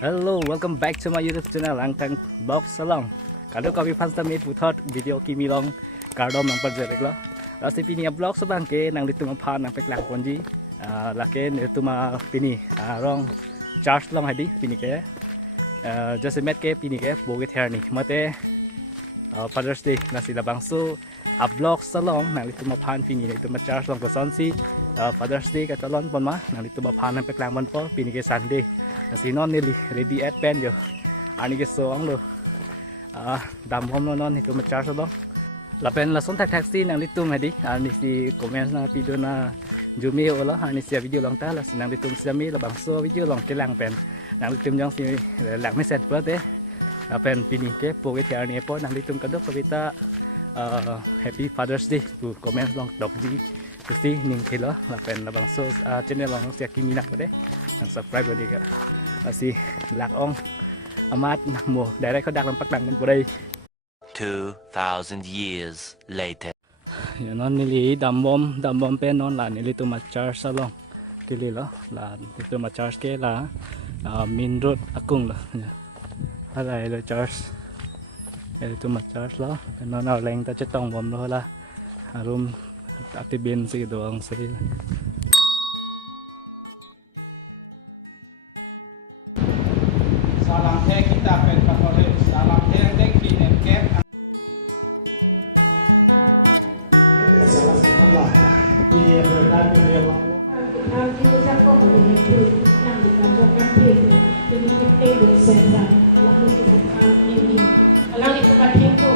Hello, welcome back to my YouTube channel Lang Tang Blog Salong. Kado kami pansa mi putot video kimi long kardom nang project lo. Lasi pini blog sabang ke nang litu mapan nang peklang ponji. Lake itu ma pini rong charge long hadi pini ke. Just met ke pini ke boge therni mate Father's Day lasi labang so blog salong nang litu mapan pini litu ma charge long ko sonsi Father's Day ka talon pon ma nang litu mapan nang peklang mon po pini ke Sunday. Si non nili ready at pen yo ani ke so ang lo dam hom non itu ma charge lo la pen la son taxi nang litum hadi ani si comment na video na jumi ola ani si video long ta la sinang litum sami la bang so video long ke lang pen nang litum jong si lang me set pate la pen pini ke po ke thar ni po nang litum kadok pavita happy Father's Day tu comment long dok di si ning khelo la pen la bang so channel long sia kimi nak pade nang subscribe đi cả si lạc ong amat mùa để đây có đặt làm bắt đằng bên vào đây 2,000 years later. nó nili đầm bom pen non là nili tu mà charge salon cái gì đó là tu mà charge cái là min road akung là hay là charge cái tu mà charge đó nó nào lên ta chết tông bom đó là room atibin si doang si Salam teh kita pen Katolik, salam teh dek kinen kep. Allah, dia berada di dalam. Aku siapa boleh itu yang dikantorkan dia ini kita bersama dalam kehidupan ini. Kalau itu mati itu.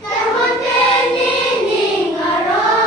Terhonte ni ning aro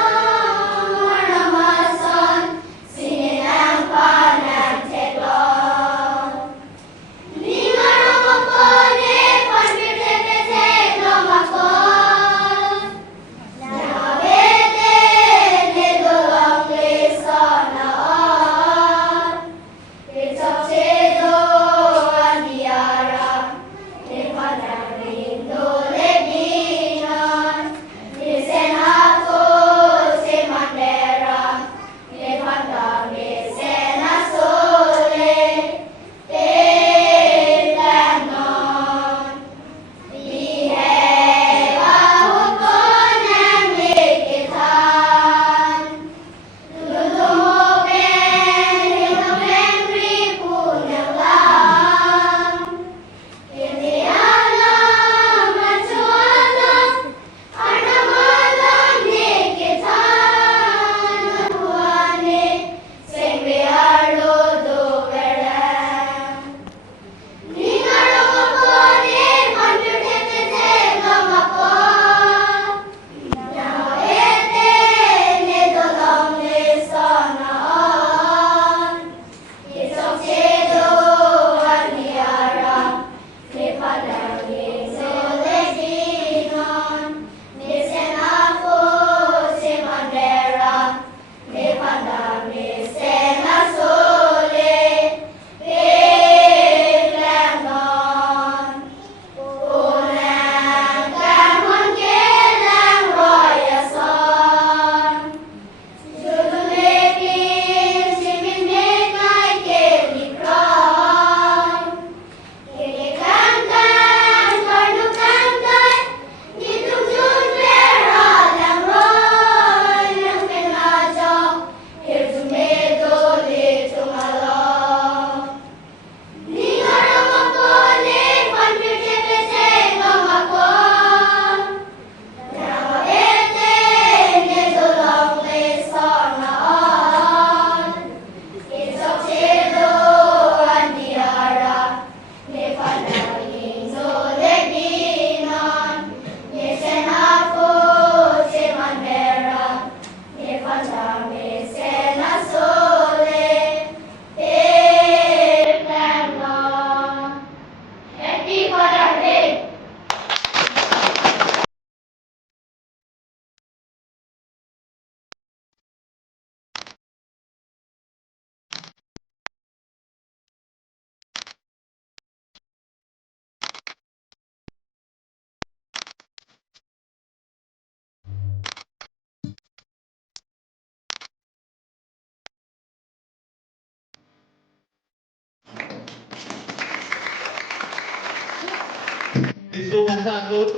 sanggup.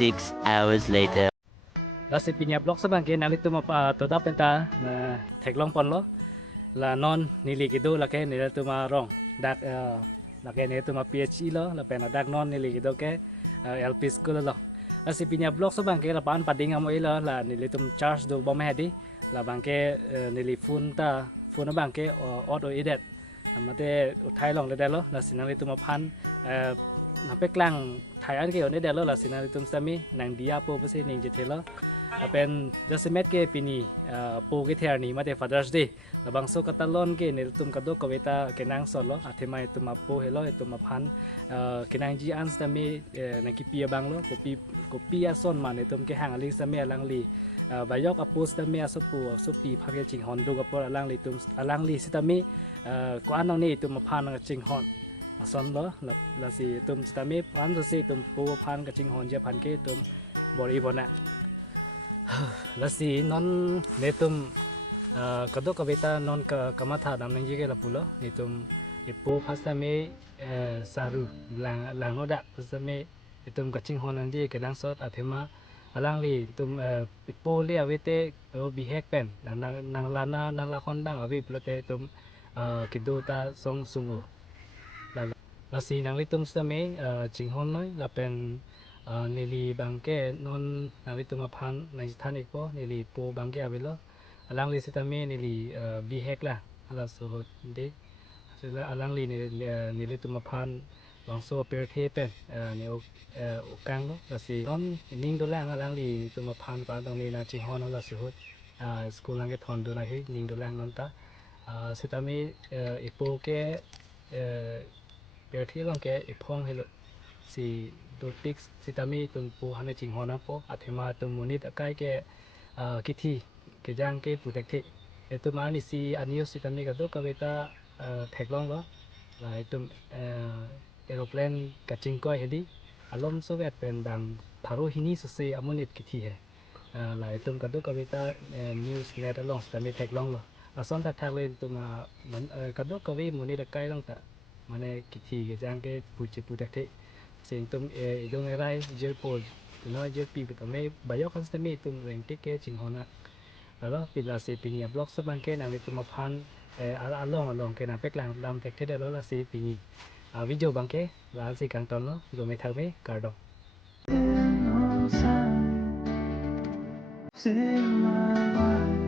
Six hours later. Lasi pinya blok sebangke nang itu mapa toda penta na theklong pon lo la non nili kido la ke nila tu ma rong dak la ke ne tu ma PhD lo la pena dak non nili kido ke LP school lo lasi pinya blok sebangke la pan pading amo ilo la nili tum charge do bom hedi la bangke nili phone ta phone bangke auto edit amate uthai long le dalo la sinang itu ma phan nape klang thai an ke ne dalo la sinang itu sami nang dia po pose ning je theloเป็นจัสเมตเกปีนี้ปูกิเทียนี่มาเดฟาดัสเดย์ระบางโซกัตลอนเกเนี่ยตุมกระโดกเวตาเกนังสอนล้ออาทิมายตุมมาปูเฮโลตุมมาพันเกนังจีอันสตามีนังกิปียบังล้อกูปีอาซอนมาเนี่ยตุมเกหางอลิงสตามีอลังลีบายอกอปูสตามีอาสปูสุปีพักจิงฮอนดูกับปูอลังลีตุมอลังลีสตามีกูอันน้องนี่ตุมมาพันกับจิงฮอนซอนล้อละสิตุมสตามีพันสุสิตุมปูพันกับจิงฮอนเจพันเกตุมบริบทน่ะlasi non netum kadok kabeta non kamatha dam nang jige la pulo netum ipo phasta me saru lang oda phasta me netum kaching honan ji kedang sot athema alang li tum ipo le awete bihek pen nang lana nang la khon dang awi plote tum kido ta song sungu lasi nang li tum sa me ching hon noi la pen nili bangke non nawi tuma phan nang than iko nili po bangke avelo alang li sitame nili bihek la ala so de sila alang li nili tuma phan bangso per the pen ne ukang lo lasi non ning do lang alang li tuma phan pa tong ni na chi hon la su school lang ke thon do la hi ning do lang non ta sitame ipo ke per the long ke ipong helo si dotik si tami tum pu hane ching hona po athema tum munit akai ke kithi ke jang ke putek thi etu mani si anio si tami ka do ka beta theklong lo la tum aeroplane ka ching koi hedi alom so vet pen dang tharo hini so se amunit kithi he la tum ka do ka beta news net along tami theklong lo ason ta thak le tum man ka do ka vi munit akai long ta mane kithi ke jang ke putek thiสิ่งตุ่มดงอะไรเจอปวดน้อยเจอปีแบบไม่บายกันสมีตุ่มเร่งที่แกจิงหอนะแล้วปิดลาสีปีนี้บล็อกสบังแกนำไปตุ่มพันลองแกนำไปกลางลำเทคเทเดอร์ลาสีปีนี้วิดีโอบังแกลาสีกลางตอนล้อโดยไม่ทำให้การดอง